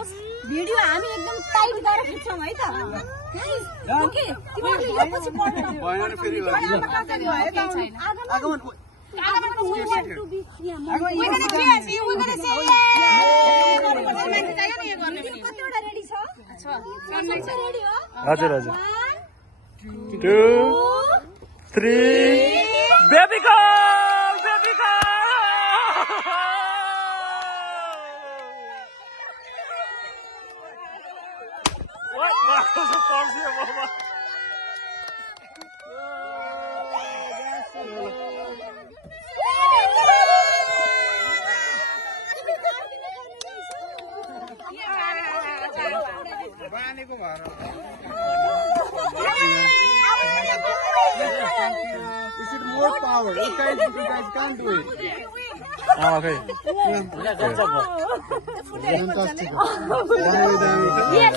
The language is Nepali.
होस् भिडियो हामी एकदम टाइट गरेर खिच्छौं है त ओके तिमीहरुले यो पछि पढ्नु भएन फेरि आगमन हजुर हजुर 2 3 baby girl baby What? Wow, the farm's here, mama. You should more power. You guys can't do it. Okay. Fantastic. Yes.